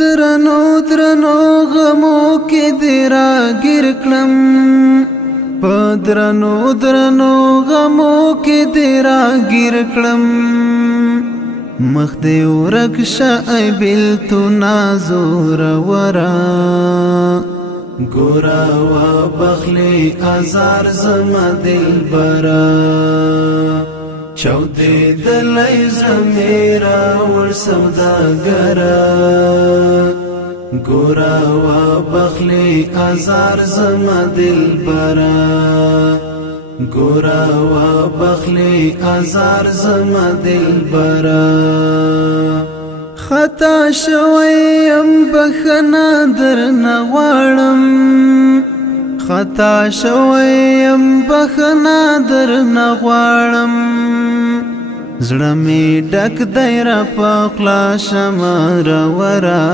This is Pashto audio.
پدرنو درنو غمو کې دې راګیر کړم پدرنو درنو غمو کې دې راګیر کړم مخ دې ورک شای بیلتون زور ورا ګورا وا بخلی ازار زما دلبرا چودې دلای زمیرا ور سوداګرا ګورا وا بخلی ازار زما دلبرا ګورا وا بخلی ازار زما دلبرا خطا شویم بخنا درنه غواړم خطا شویم بخنا درنه غواړم زړه می ډک دی را په خلا شمه راوره